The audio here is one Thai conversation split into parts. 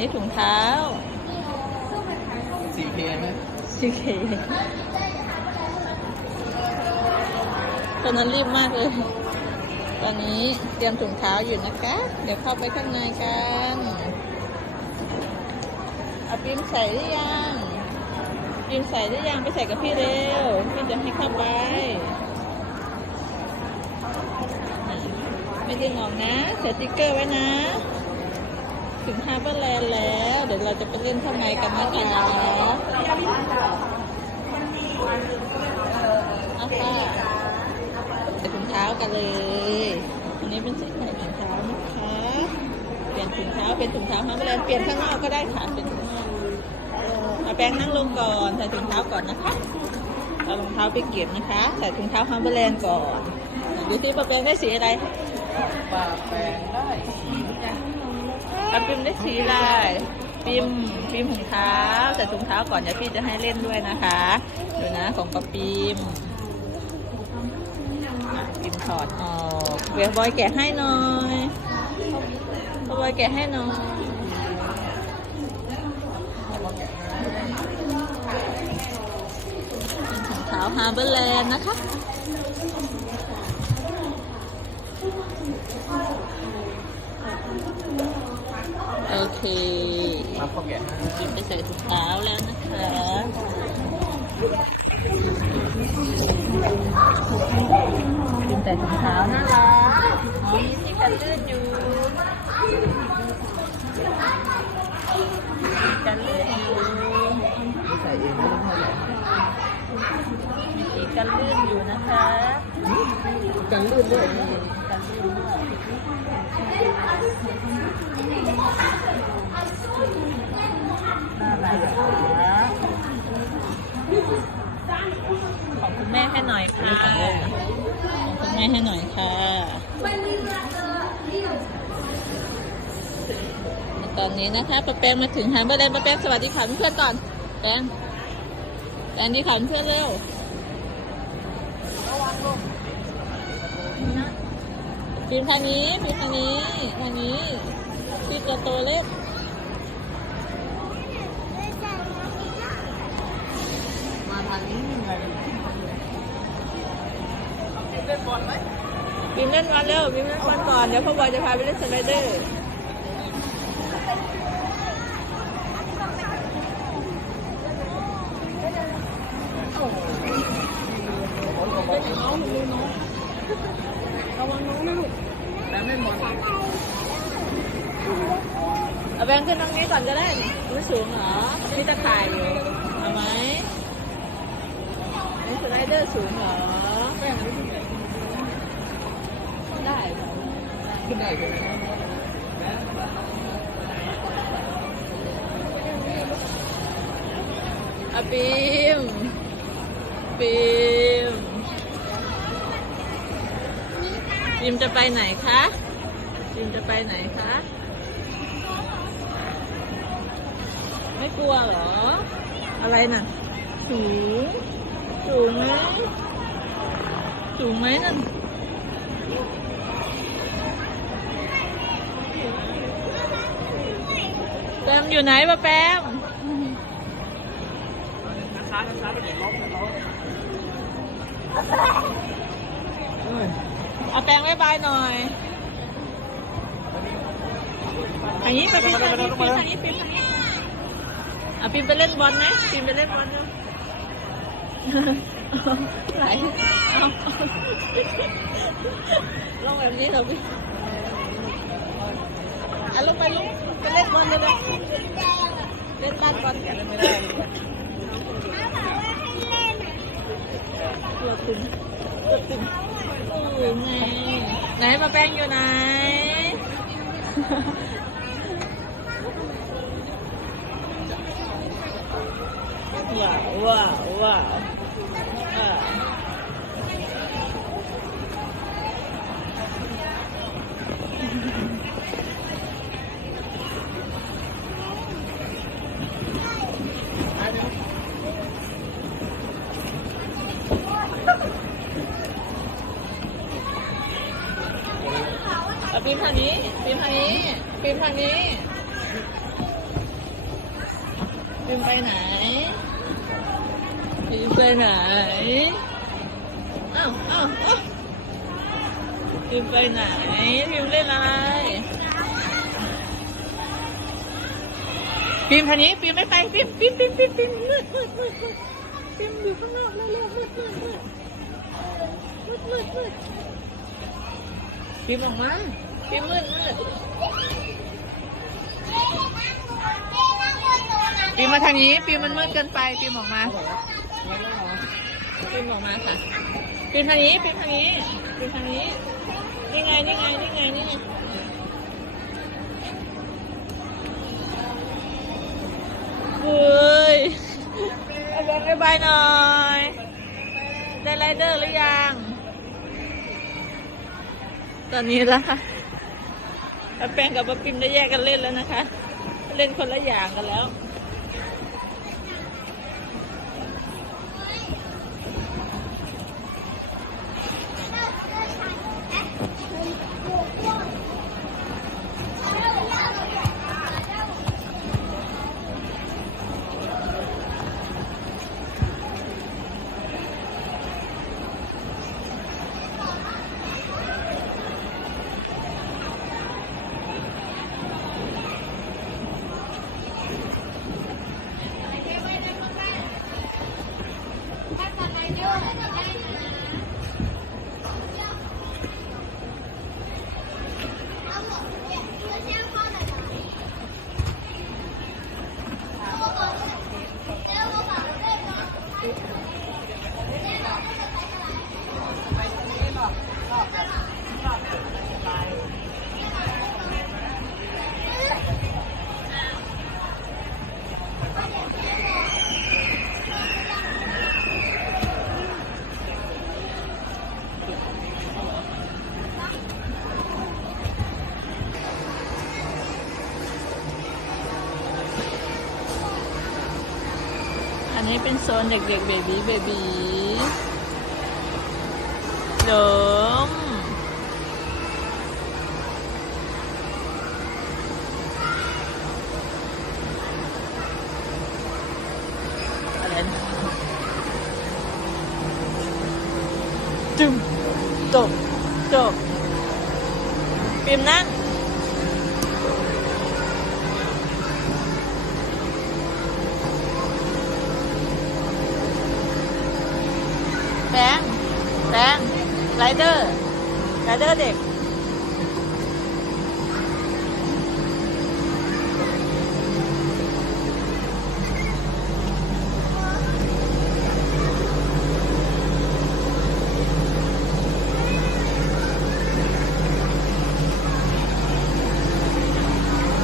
นี้ถุงเท้าสี่เพไหมโอเคตอนนั้นรีบมากเลย ตอนนี้เตรียมถุงเท้าอยู่นะคะ เดี๋ยวเข้าไปข้างในกันเอาปิมใส่หรือยังปิมใส่หรือยังไปใส่กับพี่เร็ว พี่จะให้เข้าไป ไม่ดึงออกนะใส่สติ๊กเกอร์ไว้นะ ถึงฮาร์เบอร์แลนด์แล้ว เดี๋ยวเราจะไปเล่นข้างในกันนะคะเอาค่ะใส่ถุงเท้ากันเลย อันนี้เป็นใส่ใส่ถุงเท้านะคะ เปลี่ยนถุงเท้าเป็นถุงเท้าฮาร์เบอร์แลนด์เปลี่ยนข้างนอกก็ได้ค่ะ เป็นถุงเท้าเอาแป้งนั่งลงก่อนใส่ถุงเท้าก่อนนะคะ เอารองเท้าไปเก็บนะคะ ใส่ถุงเท้าฮาร์เบอร์แลนด์ก่อน ดูที่ป้าแป้งได้สีอะไรปากแปลงได้สีนี้ ยอาปิมได้สีลายปิมปิมถุงเท้าใส่ถุงเท้าก่อนเดี๋ยวพี่จะให้เล่นด้วยนะคะดูนะของปะปิมปิมถอดออกเวียบอยแกะให้หน่อยบอยแกะให้หน่อยถุงเท้าฮาร์เบอร์แลนด์นะคะ โอเคมาพ่อกินไปใส่ถุงเท้าแล้วนะคะกินใส่ถุงเท้าน่ารักอ๋อมีที่กันลื่นอยู่มีกันลื่นอยู่ใส่เองไม่ต้องเท่าไหร่มีที่กันลื่นอยู่นะคะกันลื่นด้วยกันลื่นด้วย ของคุณแม่ให้หน่อยค่ะ ของคุณแม่ให้หน่อยค่ะ ตอนนี้นะคะป้าแป้งมาถึงฮาร์เบอร์แลนด์ป้าแป้งสวัสดีค่ะเพื่อนๆก่อน แป้งแป้งดีค่ะเพื่อนๆเร็วปีนทางนี้ปีนทางนี้ทางนี้ ปีนตัวเล็กมาทางนี้ยังไงปีนเล่นวันเร็วปีนเล่นวันก่อนเดี๋ยวพ่อบอยจะพาไปเล่นสไลเดอร์ระวังน้องนะลูกแต่ไม่หมด เอาแบงค์ขึ้นตรงนี้ก่อนก็ได้ไม่สูงเหรอนี่จะถ่ายอยู่เอาไหมนี่สไลเดอร์สูงเหรอแป้งไม่ขึ้นเลยได้ขึ้นได้เลยอะปิมปิมปิมจะไปไหนคะปิมจะไปไหนคะ ไม่ กลัวเหรอ อะไรน่ะ สูง สูงไหมสูงไหมนั่นแปมอยู่ไหนปะแปมช้าช้าไปเอาแปรงไว้บายหน่อยทางนี้ไปปีนทางนี้ปีนทางนี้ปีนทางนี้ อาปีนไปเล่นบอลไหมปีนไปเล่นบอลเนาะไหลเอาลงแบบนี้เหรอพี่อะลงไปลุกไปเล่นบอลเลยนะเล่นบ้านบอลไม่ได้ตัวตึงตัวตึงอยู่ไงไหนมาแป้งอยู่ไหน ว้าวว้าวว้าวอ่าเอาปีนทางนี้ปีนทางนี้ปีนทางนี้พิมไปไหน ไปไหนอ้าวอ้าวพิมไปไหนพิมเล่นอะไรพิมทางนี้พิมไม่ไปพิมพิมพิมพิมพิมมืดมืดมืดพิมอยู่ข้างนอกเร็วๆมืดมืดมืดมืดมืดมืดพิมออกมาพิมมืดมืด ปีมาทางนี้ปีมันมืดเกินไปปีออกมาปีออกมาค่ะปีทางนี้ปีทางนี้ปีทางนี้นี่ไงนี่ไงนี่ไงนี่ไงเฮ้ยเอาบายบายหน่อยได้ไรเดอร์หรือยัง ตอนนี้ละค่ะแป้งกับป้าปิมได้แยกกันเล่นแล้วนะคะ เล่นคนละอย่างกันแล้ว 给我。 อันนี้เป็นโซนเด็กๆเบบีเบบีดมจุ่มจบจบปิมนั่ง แบงค์แบงค์ไรเดอร์ ไรเดอร์เด็ก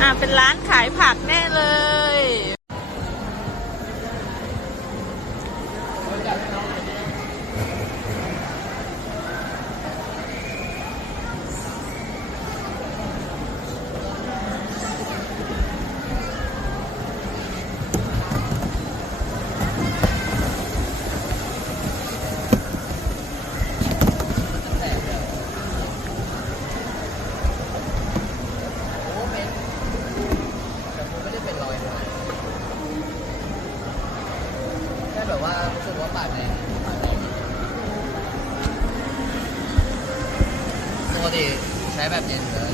อ่าเป็นร้านขายผักแน่เลย โอ้เป็นแต่กูไม่ได้เป็นรอยเลยแค่แบบว่ารู้สึกว่าปากในปากในปกติ ใช้แบบเย็นเลย